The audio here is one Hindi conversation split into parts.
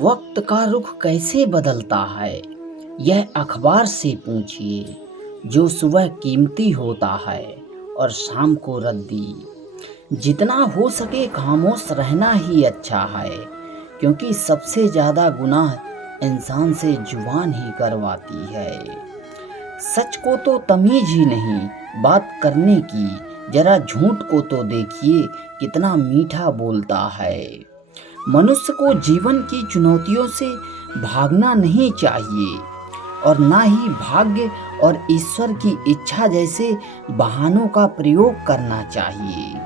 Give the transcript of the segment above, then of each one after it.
वक्त का रुख कैसे बदलता है, यह अखबार से पूछिए। जो सुबह कीमती होता है और शाम को रद्दी। जितना हो सके खामोश रहना ही अच्छा है, क्योंकि सबसे ज़्यादा गुनाह इंसान से जुबान ही करवाती है। सच को तो तमीज ही नहीं बात करने की, जरा झूठ को तो देखिए कितना मीठा बोलता है। मनुष्य को जीवन की चुनौतियों से भागना नहीं चाहिए और ना ही भाग्य और ईश्वर की इच्छा जैसे बहानों का प्रयोग करना चाहिए।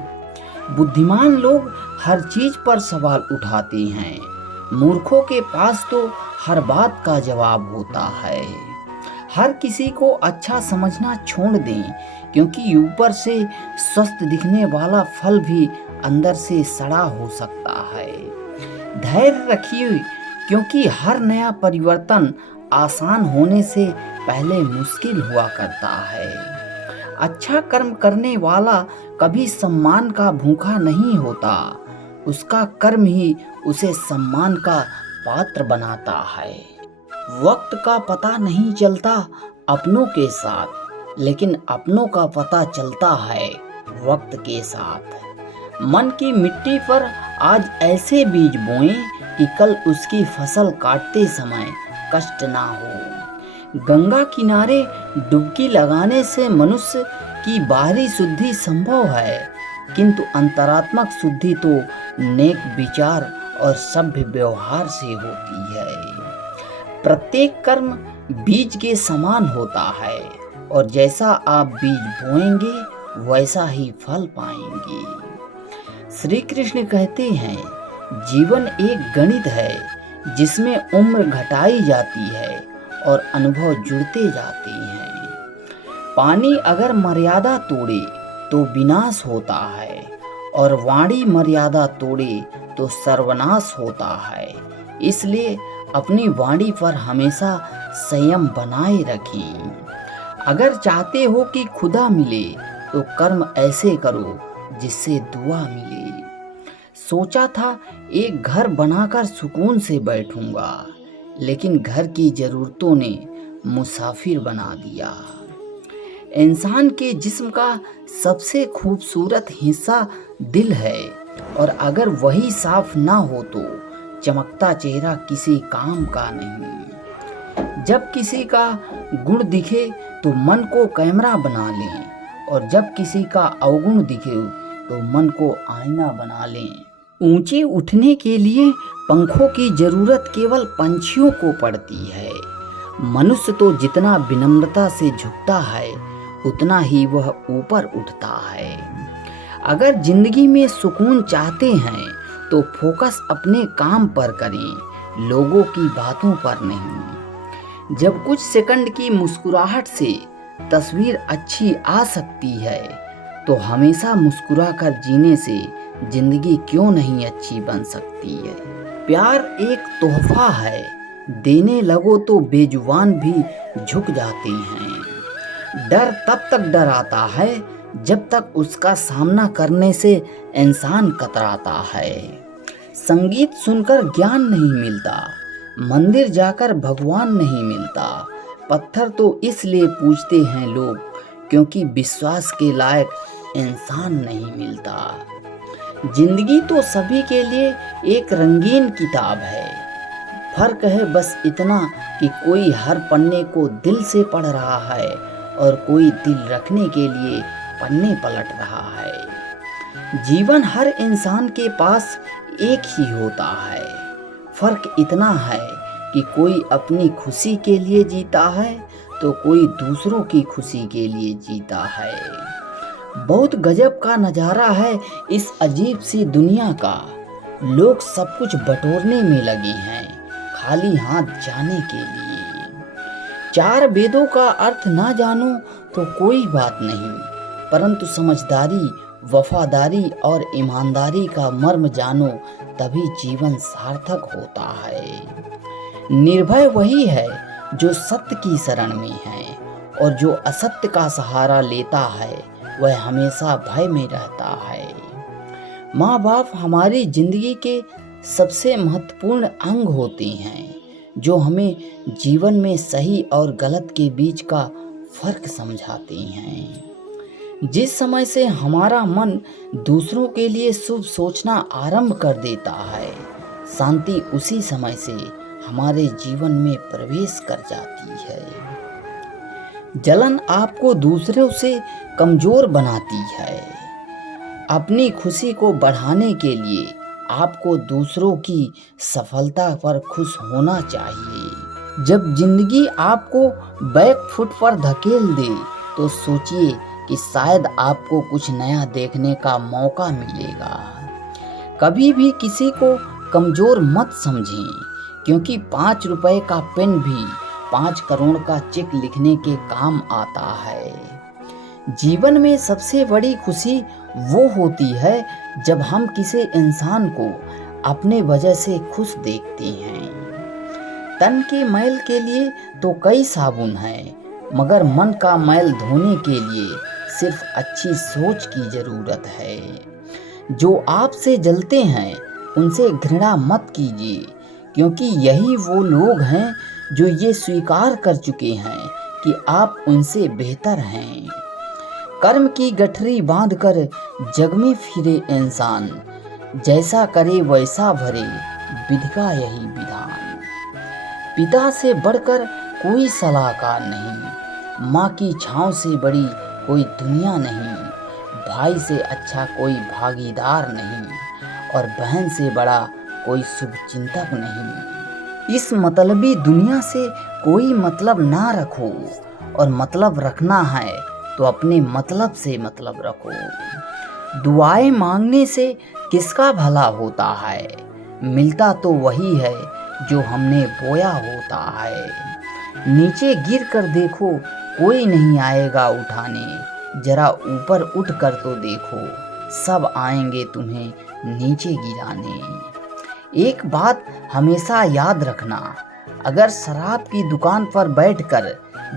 बुद्धिमान लोग हर चीज पर सवाल उठाते हैं, मूर्खों के पास तो हर बात का जवाब होता है। हर किसी को अच्छा समझना छोड़ दें, क्योंकि ऊपर से स्वस्थ दिखने वाला फल भी अंदर से सड़ा हो सकता है। धैर्य रखिए, क्योंकि हर नया परिवर्तन आसान होने से पहले मुश्किल हुआ करता है। अच्छा कर्म करने वाला कभी सम्मान का भूखा नहीं होता, उसका कर्म ही उसे सम्मान का पात्र बनाता है। वक्त का पता नहीं चलता अपनों के साथ, लेकिन अपनों का पता चलता है वक्त के साथ। मन की मिट्टी पर आज ऐसे बीज बोएं कि कल उसकी फसल काटते समय कष्ट ना हो। गंगा किनारे डुबकी लगाने से मनुष्य की बाहरी शुद्धि संभव है, किंतु अंतरात्मक शुद्धि तो नेक विचार और सभ्य व्यवहार से होती है। प्रत्येक कर्म बीज के समान होता है, और जैसा आप बीज बोएंगे वैसा ही फल पाएंगे। श्री कृष्ण कहते हैं, जीवन एक गणित है जिसमें उम्र घटाई जाती है और अनुभव जुड़ते जाते हैं। पानी अगर मर्यादा तोड़े तो विनाश होता है, और वाणी मर्यादा तोड़े तो सर्वनाश होता है। इसलिए अपनी वाणी पर हमेशा संयम बनाए रखें। अगर चाहते हो कि खुदा मिले तो कर्म ऐसे करो जिससे दुआ मिले। सोचा था एक घर बनाकर सुकून से बैठूंगा, लेकिन घर की जरूरतों ने मुसाफिर बना दिया। इंसान के जिस्म का सबसे खूबसूरत हिस्सा दिल है, और अगर वही साफ ना हो तो चमकता चेहरा किसी काम का नहीं। जब किसी का गुण दिखे तो मन को कैमरा बना लें, और जब किसी का अवगुण दिखे तो मन को आईना बना लें। ऊंचे उठने के लिए पंखों की जरूरत केवल पंछियों को पड़ती है। मनुष्य तो जितना विनम्रता से झुकता है उतना ही वह ऊपर उठता है। अगर जिंदगी में सुकून चाहते हैं तो फोकस अपने काम पर करें, लोगों की बातों पर नहीं। जब कुछ सेकंड की मुस्कुराहट से तस्वीर अच्छी आ सकती है, तो हमेशा मुस्कुराकर जीने से जिंदगी क्यों नहीं अच्छी बन सकती है। प्यार एक तोहफा है, देने लगो तो बेजुबान भी झुक जाते हैं। डर तब तक डराता है जब तक उसका सामना करने से इंसान कतराता है। संगीत सुनकर ज्ञान नहीं मिलता, मंदिर जाकर भगवान नहीं मिलता। पत्थर तो इसलिए पूजते हैं लोग क्योंकि विश्वास के लायक इंसान नहीं मिलता। जिंदगी तो सभी के लिए एक रंगीन किताब है। फर्क है बस इतना कि कोई हर पन्ने को दिल से पढ़ रहा है और कोई दिल रखने के लिए पन्ने पलट रहा है। जीवन हर इंसान के पास एक ही होता है। फर्क इतना है कि कोई अपनी खुशी के लिए जीता है तो कोई दूसरों की खुशी के लिए जीता है। बहुत गजब का नज़ारा है इस अजीब सी दुनिया का। लोग सब कुछ बटोरने में लगे हैं, खाली हाथ जाने के लिए। चार वेदों का अर्थ ना जानो तो कोई बात नहीं, परंतु समझदारी, वफादारी और ईमानदारी का मर्म जानो, तभी जीवन सार्थक होता है। निर्भय वही है जो सत्य की शरण में है, और जो असत्य का सहारा लेता है वह हमेशा भय में रहता है। माँ बाप हमारी जिंदगी के सबसे महत्वपूर्ण अंग होते हैं जो हमें जीवन में सही और गलत के बीच का फर्क समझाते हैं। जिस समय से हमारा मन दूसरों के लिए शुभ सोचना आरंभ कर देता है, शांति उसी समय से हमारे जीवन में प्रवेश कर जाती है। जलन आपको दूसरों से कमजोर बनाती है। अपनी खुशी को बढ़ाने के लिए आपको दूसरों की सफलता पर खुश होना चाहिए। जब जिंदगी आपको बैक फुट पर धकेल दे तो सोचिए कि शायद आपको कुछ नया देखने का मौका मिलेगा। कभी भी किसी को कमजोर मत समझें, क्योंकि 5 रुपए का पेन भी 5 करोड़ का चेक लिखने के काम आता है। जीवन में सबसे बड़ी खुशी वो होती है जब हम किसी इंसान को अपने वजह से खुश देखते हैं। तन के मैल के लिए तो कई साबुन हैं, मगर मन का मैल धोने के लिए सिर्फ अच्छी सोच की जरूरत है। जो आपसे जलते हैं उनसे घृणा मत कीजिए, क्योंकि यही वो लोग हैं जो ये स्वीकार कर चुके हैं कि आप उनसे बेहतर हैं। कर्म की गठरी बांधकर जग में फिरे इंसान, जैसा करे वैसा भरे, विधि का यही विधान। पिता से बढ़कर कोई सलाहकार नहीं, माँ की छाँव से बड़ी कोई दुनिया नहीं, भाई से अच्छा कोई भागीदार नहीं, और बहन से बड़ा कोई शुभचिंतक नहीं। इस मतलबी दुनिया से कोई मतलब ना रखो, और मतलब रखना है तो अपने मतलब से मतलब रखो। दुआएं मांगने से किसका भला होता है? मिलता तो वही है जो हमने बोया होता है। नीचे गिर कर देखो, कोई नहीं आएगा उठाने, जरा ऊपर उठ कर तो देखो, सब आएंगे तुम्हें नीचे गिराने। एक बात हमेशा याद रखना, अगर शराब की दुकान पर बैठकर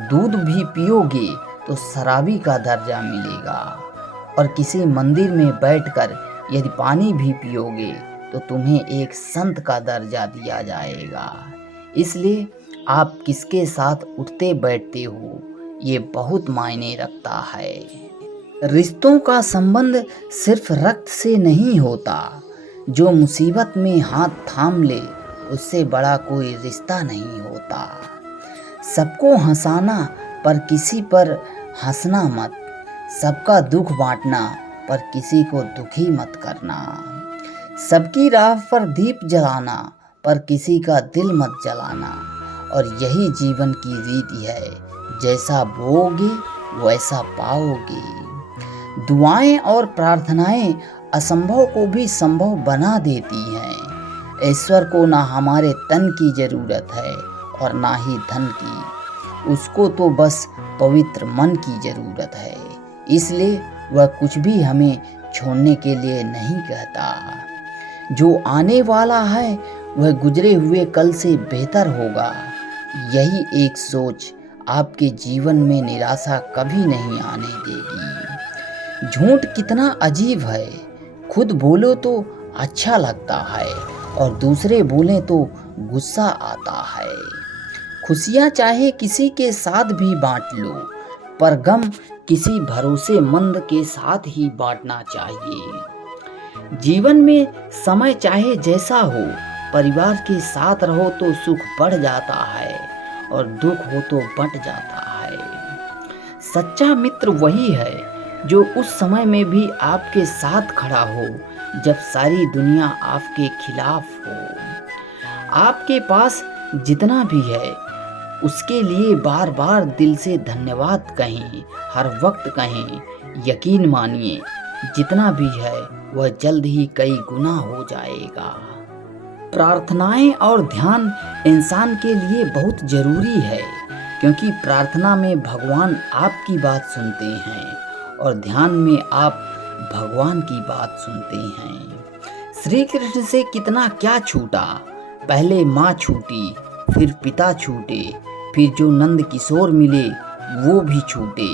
दूध भी पियोगे तो शराबी का दर्जा मिलेगा, और किसी मंदिर में बैठकर यदि पानी भी पियोगे तो तुम्हें एक संत का दर्जा दिया जाएगा। इसलिए आप किसके साथ उठते बैठते हो ये बहुत मायने रखता है। रिश्तों का संबंध सिर्फ रक्त से नहीं होता, जो मुसीबत में हाथ थाम ले उससे बड़ा कोई रिश्ता नहीं होता। सबको हंसाना पर किसी पर हंसना मत, सबका दुख बांटना पर किसी को दुखी मत करना। सबकी राह पर दीप जलाना पर किसी का दिल मत जलाना, और यही जीवन की रीति है, जैसा बोओगे वैसा पाओगे। दुआएं और प्रार्थनाएं असंभव को भी संभव बना देती हैं। ईश्वर को ना हमारे तन की जरूरत है और ना ही धन की, उसको तो बस पवित्र मन की जरूरत है। इसलिए वह कुछ भी हमें छोड़ने के लिए नहीं कहता। जो आने वाला है वह गुजरे हुए कल से बेहतर होगा। यही एक सोच आपके जीवन में निराशा कभी नहीं आने देगी। झूठ कितना अजीब है, खुद बोलो तो अच्छा लगता है और दूसरे बोले तो गुस्सा आता है। खुशियाँ चाहे किसी के साथ भी बांट लो, पर गम किसी भरोसेमंद के साथ ही बांटना चाहिए। जीवन में समय चाहे जैसा हो, परिवार के साथ रहो तो सुख बढ़ जाता है और दुख हो तो बंट जाता है। सच्चा मित्र वही है जो उस समय में भी आपके साथ खड़ा हो जब सारी दुनिया आपके खिलाफ हो। आपके पास जितना भी है उसके लिए बार बार दिल से धन्यवाद कहें, हर वक्त कहें। यकीन मानिए जितना भी है वह जल्द ही कई गुना हो जाएगा। प्रार्थनाएं और ध्यान इंसान के लिए बहुत जरूरी है, क्योंकि प्रार्थना में भगवान आपकी बात सुनते हैं और ध्यान में आप भगवान की बात सुनते हैं। श्री कृष्ण से कितना क्या छूटा, पहले माँ छूटी, फिर पिता छूटे, फिर जो नंद किशोर मिले वो भी छूटे,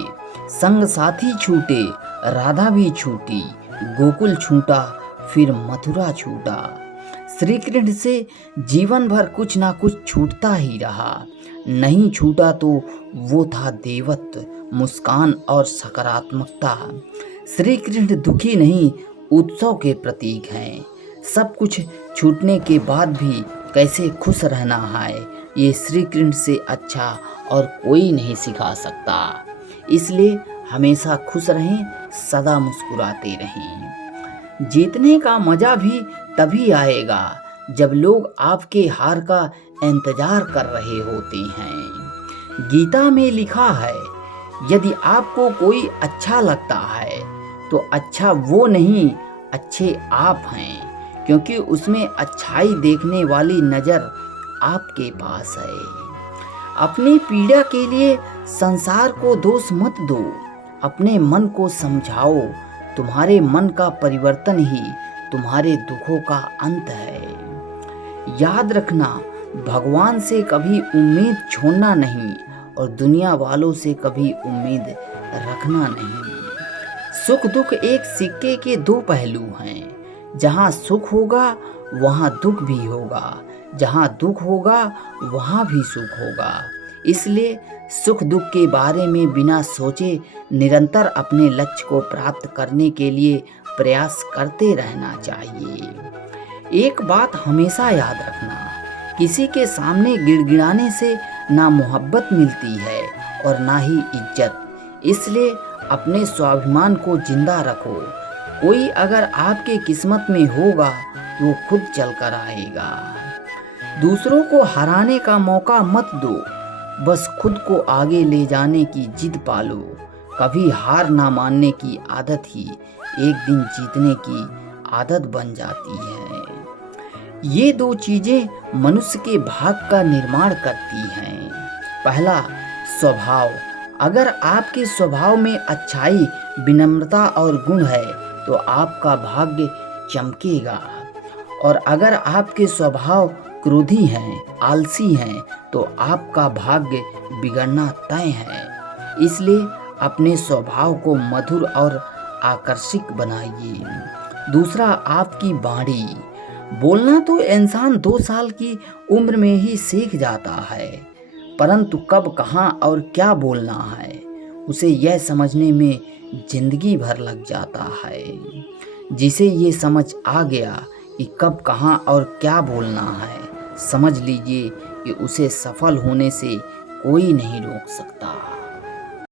संग साथी छूटे, राधा भी छूटी, गोकुल छूटा, फिर मथुरा छूटा। श्री कृष्ण से जीवन भर कुछ ना कुछ छूटता ही रहा। नहीं छूटा तो वो था देवत्व, मुस्कान और सकारात्मकता। श्री कृष्ण दुखी नहीं, उत्सव के प्रतीक हैं। सब कुछ छूटने के बाद भी कैसे खुश रहना है, ये श्री कृष्ण से अच्छा और कोई नहीं सिखा सकता। इसलिए हमेशा खुश रहें, सदा मुस्कुराते रहें। जीतने का मजा भी तभी आएगा जब लोग आपके हार का इंतजार कर रहे होते हैं। गीता में लिखा है, यदि आपको कोई अच्छा लगता है तो अच्छा वो नहीं, अच्छे आप हैं, क्योंकि उसमें अच्छाई देखने वाली नज़र आपके पास है। अपनी पीड़ा के लिए संसार को दोष मत दो, अपने मन को समझाओ। तुम्हारे मन का परिवर्तन ही तुम्हारे दुखों का अंत है। याद रखना, भगवान से कभी उम्मीद छोड़ना नहीं और दुनिया वालों से कभी उम्मीद रखना नहीं। सुख दुख एक सिक्के के दो पहलू हैं। जहाँ सुख होगा वहाँ दुख भी होगा, जहाँ दुख होगा वहाँ भी सुख होगा। इसलिए सुख दुख के बारे में बिना सोचे निरंतर अपने लक्ष्य को प्राप्त करने के लिए प्रयास करते रहना चाहिए। एक बात हमेशा याद रखना, किसी के सामने गिड़गिड़ाने से ना मोहब्बत मिलती है और ना ही इज्जत। इसलिए अपने स्वाभिमान को जिंदा रखो। कोई अगर आपके किस्मत में होगा तो वो खुद चल कर आएगा। दूसरों को हराने का मौका मत दो, बस खुद को आगे ले जाने की जिद पालो। कभी हार ना मानने की आदत ही एक दिन जीतने की आदत बन जाती है। ये दो चीजें मनुष्य के भाग्य का निर्माण करती हैं। पहला, स्वभाव। अगर आपके स्वभाव में अच्छाई, विनम्रता और गुण है तो आपका भाग्य चमकेगा। और अगर आपके स्वभाव क्रोधी हैं, आलसी हैं, तो आपका भाग्य बिगड़ना तय है। इसलिए अपने स्वभाव को मधुर और आकर्षक बनाइए। दूसरा, आपकी वाणी। बोलना तो इंसान 2 साल की उम्र में ही सीख जाता है, परंतु कब, कहाँ और क्या बोलना है उसे यह समझने में जिंदगी भर लग जाता है। जिसे ये समझ आ गया कि कब, कहाँ और क्या बोलना है, समझ लीजिए कि उसे सफल होने से कोई नहीं रोक सकता।